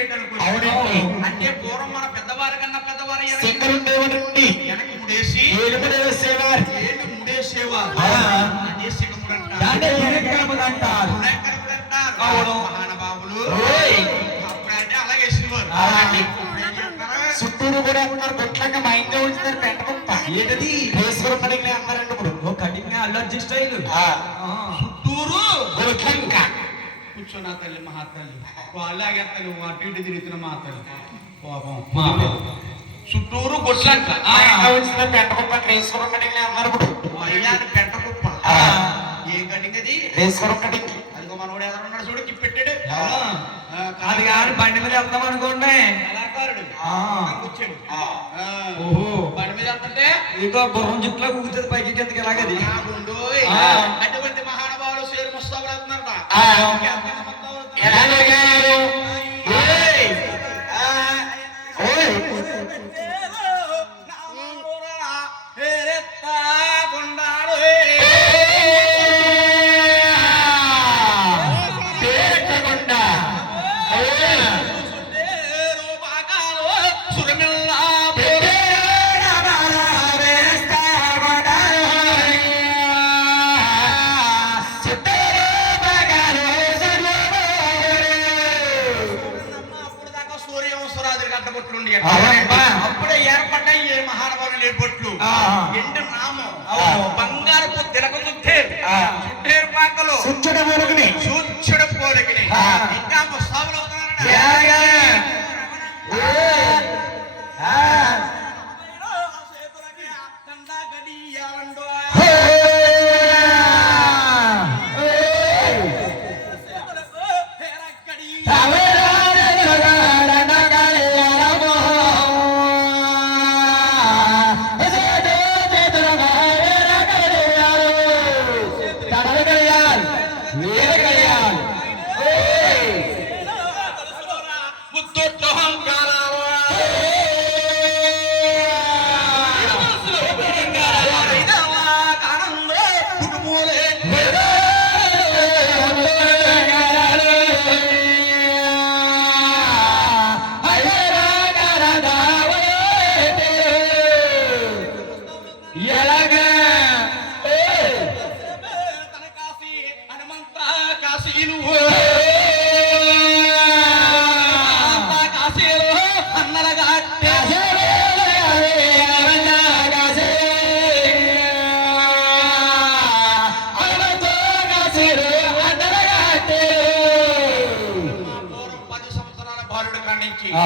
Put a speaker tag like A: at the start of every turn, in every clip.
A: అంటే పూర్వం మన పెద్దవారి కన్నా పెద్దవారు వెనక-
B: సింగరుండేవాడండి
A: వెనక ముడేసి
B: ఏలుములు వేసేవారు
A: ఏళ్ళు ముడేసేవారు. అదే సిగపుడు అంటారు.
B: అంటారు
A: వినాయకుడు అంటారు.
B: అవును.
A: మహానుభావులు. అప్పుడంటే అలాగే వేసేవారు?
B: చుట్టూరు కూడా ఉన్నారు. గొట్లంగా మైండ్ ఉంచుతారు పెంట కుప్ప ఏంటది వేసుకుని పడిగిన అన్నారండి ఇప్పుడు
C: కటింగ్ అల్లర్జీ స్టైల్.
A: చుట్టూరు
B: గొట్లంక
A: కూర్చోనా తల్లి మహాతల్లి వాళ్ళు ఆగేస్తాను అటు ఇటు తిరుగుతున్న మహాతల్లి పాపం
C: మా.
A: చుట్టూరు గొడ్లంక
B: మైండ్ ఉంచిన పెంట కుప్ప వేసుకుని పడిగిన అన్నారు ఇప్పుడు
A: మర్యాద పెంట కుప్ప
B: ఆ.
A: ఏం కటింగ్ అది
B: వేసుకుని పడిగి
A: అదిగో మనోడు ఎదురు ఉన్నాడు చూడు కిప్ పెట్టాడు
C: ఆ.
A: ఆ,
C: అది కాదు బండి మీద వెళ్తాం అనుకోండి
A: కళాకారుడు
C: ఆ.
A: పక్కన కూర్చోడు
B: ఆ.
A: ఆ.
C: ఓహో
A: బండి మీద వెళ్తుంటే
C: ఇదో గుర్రం చుట్టులో కూర్చొని పైకి కిందకి ఎలాగది
A: ఆ గుండోయ్.
C: ఆ.
A: అటువంటి మహానుభావులు సేరు ముస్తాబులు అవుతున్నారట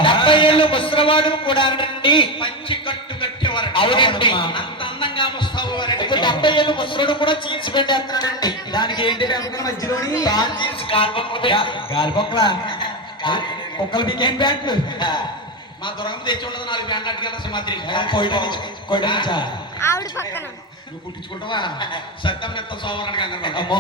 B: డెబ్బై ఏళ్ళు ముసలివాడు కూడా రండి
A: మంచి కట్టు కట్టేవారు
B: అవునండి.
A: అంత అందంగా ముస్తాబు
B: ఇప్పుడు డెబ్బై ఏళ్ళు ముసలుడు కూడా చీల్చి పెట్టేస్తున్నాడండి.
C: దానికి ఏంటి మధ్యలోని?
B: తాను చీల్చి కాల్పొక్కలు
C: గా- గాలి పొక్కల కుక్కలు బికేం బ్యాంట్లు
A: మా దుర్గమ్మ తెచ్చి ఉండదు నాలుగు బ్యాండ్ అట్టుకెళ్ళ సింహాద్రి
C: నుంచి
D: ఆవిడ పక్కన.
A: నువ్వు కుట్టించుకుంటావా సత్యం నెత్త సోమరానికి అందరం
C: అమ్మో.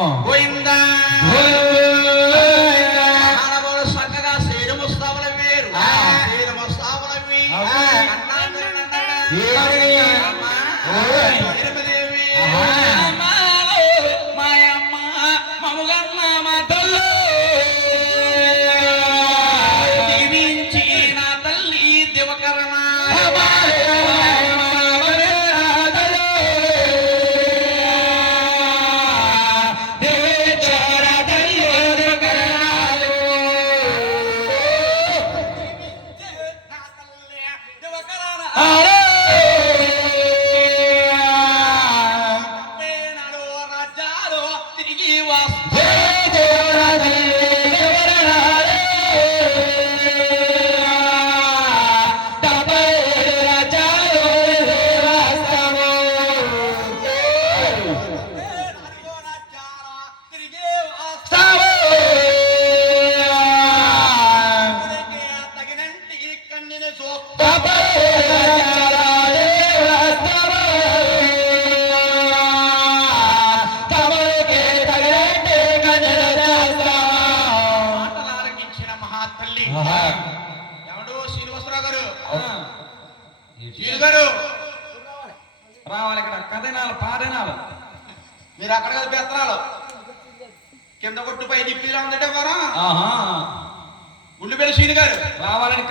A: శ్రీని గారు.
C: రావాలని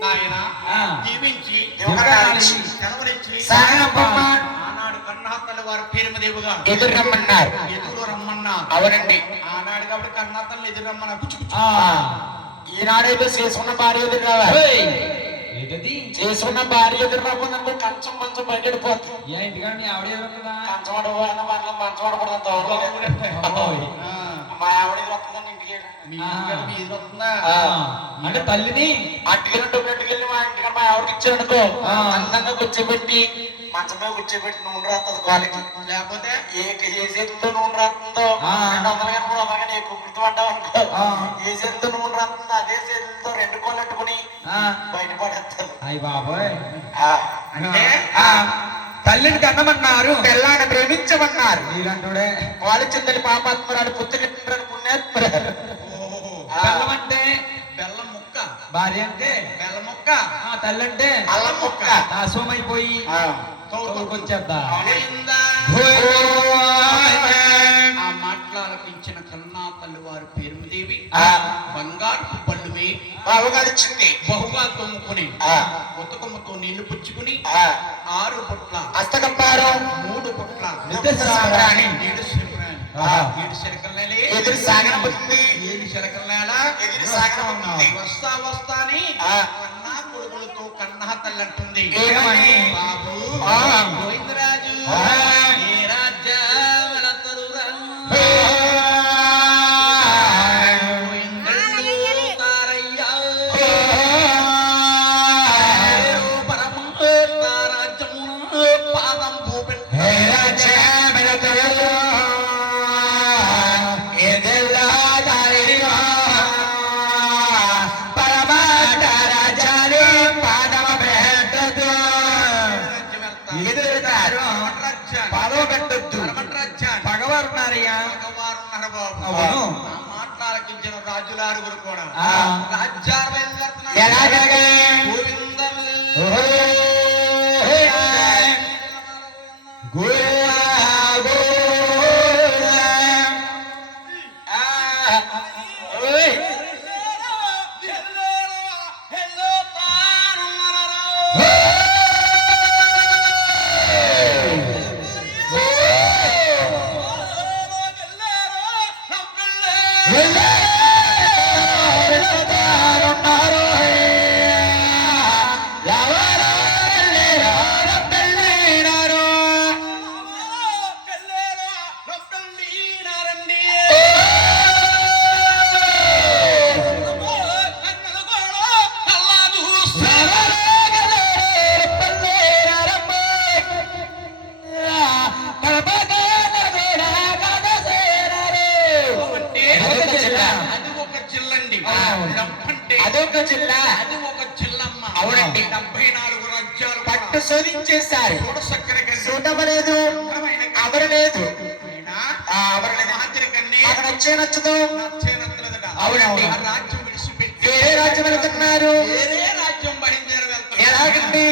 A: నాయన ఆనాడు కన్నహత్తల వారు పేరుమదేవుగా.
B: ఎదురు రమ్మన్నారు.
A: ఎదురు రమ్మన్నా.
B: అవునండి.
A: ఆనాడు కాబట్టి కన్నహత్తలు ఎదురు రమ్మన్నా కుచ్చు కుచ్చు
C: ఆ.
B: ఈనాడైతే చేసుకున్న భార్య ఎదురు రావాలి. చేసుకున్న భార్య ఎదురు రాకుండా కంచం మంచం బయటపడిపోతుంది
C: ఏ ఇంటికాడ మీ ఆవిడ ఎవరు?
B: కంచం ఆడకూడదు
C: ఓయ్.
A: ఆ,
B: మా ఆవిడ
A: వస్తుందా.
C: అంటే తల్లిని
B: అట్టుకెళ్ళి మా ఇంటికి మా ఆవిడకి ఇచ్చాడనుకో. అందంగా కూర్చోబెట్టి మంచం మీద కూర్చోబెట్టి నూనె రాస్తుంది కాలికి
A: లేకపోతే?
B: ఏ ఏ చేతితో నూనె రాస్తుందో. రెండు వందలు కానీ మూడు వందలు కానీ ఎక్కువ గుర్తుపడ్డావు అనుకో. ఏ చేతితో నూనె రాస్తుందో అదే చేతితో రెండు కోళ్ళు. బయటపడేస్తారు
C: అయ్య బాబోయ్.
A: అంటే.
C: తల్లిని కన్నమన్నారు
B: పిల్లాన్ని ప్రేమించమన్నారు.
C: మీరంటుడే
B: వాళ్ళు చింతని పాపాత్మరాలు పుత్రుని
A: ఓహో.
C: బెల్లం అంటే
A: బెల్లం ముక్క.
C: భార్య అంటే?
A: బెల్లం ముక్క.
C: ఆ తల్లి అంటే?
B: అల్లం ముక్క.
C: దాసోమైపోయి తోడుకొచ్చేద్దా.
A: ఆ మాట్లాలకించిన కన్నా తల్లి వారి పేరుదేవి
B: ఆ.
A: బంగారు పళ్ళుమే.
B: బావగారిచ్చింది.
A: బహుగా తొమ్ముకుని
B: ఆ.
A: ఉతకముతో నీళ్ళు పుచ్చుకుని
B: ఆ.
A: ఆరు పుట్ల
B: హస్తకప్పారు
A: మూడు పుట్ల
C: నిత్య
A: ఏడు
C: ఆహా.
A: ఏడు శిరకలు
B: ఎదురు సాగనబుతుంది
A: ఏడు శిరకలు నేల
B: ఎదురు సాగనబుతుంది
A: వస్తా వస్తా అని. కన్నా కొడుకులతో కన్నా తల్లి అంటుంది? బాబు. గోవిందరాజు
C: పెట్టొద్దు పగవారు ఉన్నారయ్యా అవును.
A: మాట్లాడకించిన కూడా. రాజ్యాలు? చూడసక్కర
B: చూడబలేదు అవరలేదు నచ్చే నచ్చదు. అవునండి. వేరే రాజ్యం వెళ్తున్నారు. ఎలాగండి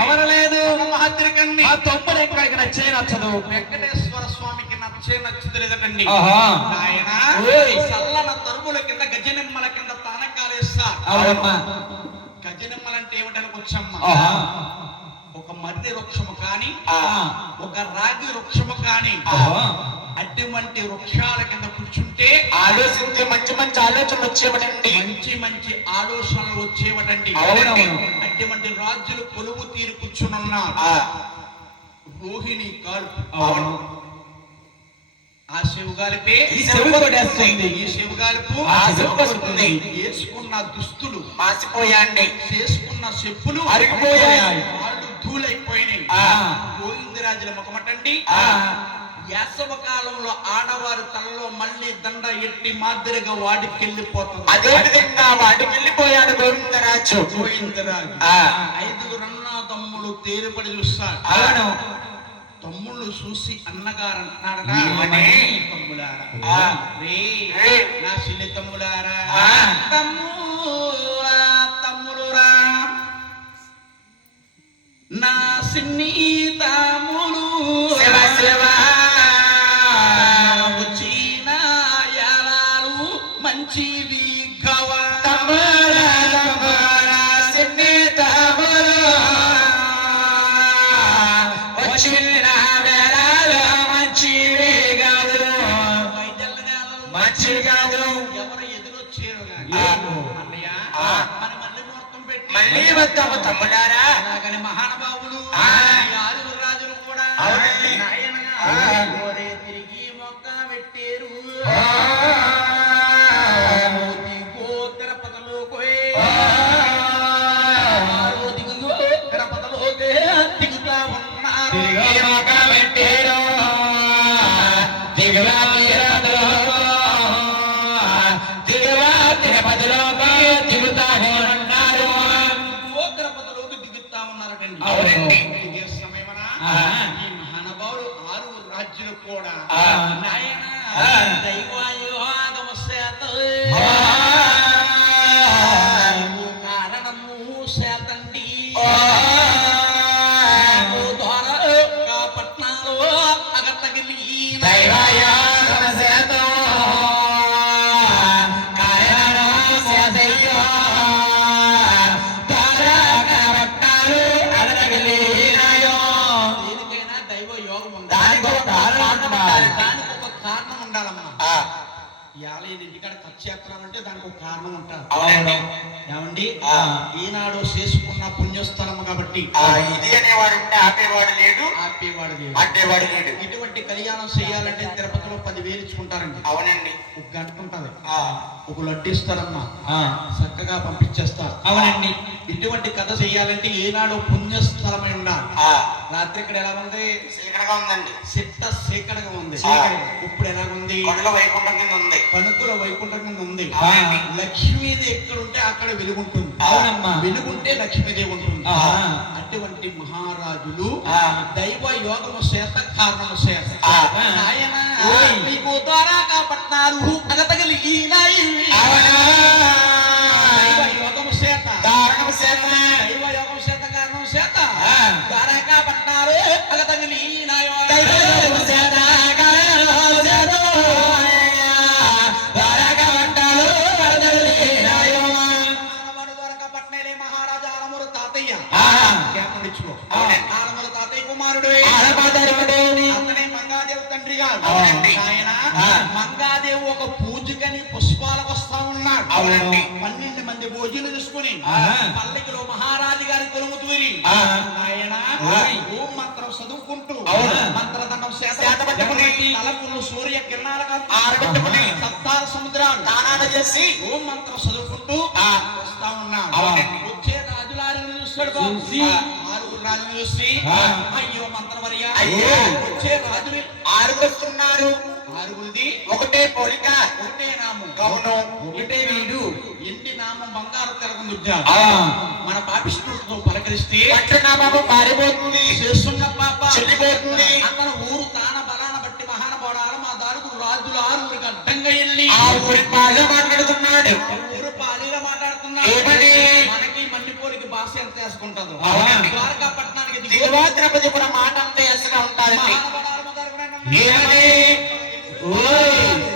C: అవరలేదు.
A: మహాద్రి కన్ని
C: ఆ తొమ్మిది ఎక్కడికి నచ్చే నచ్చదు
A: వెంకటేశ్వర స్వామికి నచ్చే నచ్చుదు లేదండి. ఆయన
C: ఓయ్.
A: సల్లన తరుముల కింద గజనిమ్మల కింద తానకాలేస్తా
C: అవునమ్మా
A: గజనిమ్మలంటే ఏమిటని వచ్చమ్మా
C: ఆహా.
A: ఒక మర్రి వృక్షము కాని ఒక రాగి వృక్షము కాని
C: ఓహో.
A: అటువంటి వృక్షాల కింద కూర్చుంటే
B: ఆలోచించే మంచి మంచి ఆలోచనలు వచ్చేవటండి
A: మంచి మంచి ఆలోచనలు వచ్చేవటండి. అటువంటి రాజులు కొలువు తీరు కూర్చునున్నారు రోహిణి కాల్పు
C: అవును
A: ఆ శివగాలిపే
C: ఈ.
A: ఈ శివగాలిపు
B: ఆ చెవి కొడుతుంది.
A: వేసుకున్న దుస్తులు
B: మాసిపోయాండి
A: చేసుకున్న చెప్పులు
C: అరిగిపోయాయి.
A: వాళ్ళు ధూళైపోయినాయి
C: ఆ.
A: గోవిందరాజుల ముఖమటండి
C: ఆ.
A: వేసవ కాలంలో ఆడవారి తలలో మళ్ళీ దండ ఎట్టి మాదిరిగా వాడికెళ్ళిపోతుంది.
B: అదే విధంగా వాటికి వెళ్ళిపోయాడు గోవిందరాజు.
A: గోవిందరాజు. ఐదుగురు అన్న తమ్ముడు తేరుపడి చూస్తాడు.
C: అవును.
A: తమ్ముళ్ళు చూసి అన్నగారు అంటున్నాడట
B: ఏమని?
A: తమ్ముడారా. నా చిన్ని తమ్ముడారా
B: ఆ.
A: తమ్మురా తమ్ముడురా నా సిన్ని తమ్ములు మళ్ళీ ముహూర్తం పెట్టి
B: మళ్ళీ వద్దాము తమ్ముడారా
A: అలాగని మహానుభావులు ఉన్నారు
B: తిరిగి మొక్క
A: చేస్తున్నారంటే దానికి ఒక కారణం ఉంటారు ఏమండి?
B: ఆ.
A: ఈనాడు చేసుకున్న పుణ్యస్థలము కాబట్టి
B: ఇది అనేవాడు ఆపేవాడు లేడు
A: ఆపేవాడు లేడు.
B: అడ్డేవాడు లేడు.
A: ఇటువంటి కళ్యాణం చేయాలంటే తిరుపతిలో పదివేలు ఇచ్చుకుంటారండి.
B: అవునండి.
A: ఒక గంట ఉంటది. ఒక లడ్డు ఇస్తారమ్మా. చక్కగా పంపించేస్తారు.
C: అవునండి.
A: ఇటువంటి కథ చేయాలంటే ఏనాడు పుణ్యస్థలమై ఉండాలి. రాత్రి ఇక్కడ ఎలా ఉంది?
B: చీకటిగా ఉందండి.
A: చిట్ట సీకడగా ఉంది. ఇప్పుడు ఎలా ఉంది?
B: వైకుంఠం కింద ఉంది.
A: పనుకుల వైకుంఠం కింద ఉంది.
C: ఆ.
A: లక్ష్మీదేవి ఎక్కడుంటే అక్కడ వెలుగుంటుంది.
C: అవునమ్మా.
A: వెలుగుంటే లక్ష్మీదేవి ఉంటుంది
C: ఆ.
A: అటువంటి మహారాజులు. దైవ యోగము చేత కారణము చేత. ఆయన. నీకు ద్వారా ఈనాయి. ఒక పూజకని పుష్పాలకు వస్తా ఉన్నాడు
B: అవునండి.
A: పన్నెండు మంది భోజనం తీసుకుని. పల్లకిలో మహారాజు గారి కొలుముతూరి. ఆయన. ఓం మంత్రం చదువుకుంటూ. మంత్రదండం చేత
B: చేత పట్టుకుని
A: తలపులు సూర్య కిరణాలకు
B: ఆరబెట్టుకుని
A: సప్తాల సముద్రాలు
B: దానాలు చేసి
A: ఓం మంత్రం చదువుకుంటూ. వస్తా ఉన్నాడు. వచ్చే రాజులారిని చూస్తాడు ఆరుగురు రాజులు చూసి. అయ్యో మంత్రవర్య. వచ్చే రాజుని
B: ఆరుగురుస్తున్నారు
A: ఆరుగురిది
B: ఒకటే పోలిక
A: ఒకటే నామం.
B: అవును
C: ఒకటే వీడు.
A: ఎన్ని నామం బంగారు తెలక
C: ఆ,
A: మన పాపిష్టులతో పలకరిస్తే
B: పట్టణామము మారిపోతుంది.
A: చేస్తున్న పాప
B: చెల్లిపోతుంది.
A: అతను ఊరు తాన బలాన బట్టి మహానపడాలు మా దారుగురు రాజులు ఆరుగురికి అడ్డంగా వెళ్ళి
B: ఆ ఊరి పాలే మాట్లాడుతున్నాడు.
A: ఊరు పాలీలో మాట్లాడుతున్నాడు? మనకి మల్లిపోలికి భాష ఎంత వేసుకుంటారు. ద్వారకా పట్టణానికి
B: తిరుపతి కూడా మాట అంతే
A: అన్నారు.
B: ఏమని?
A: Oh!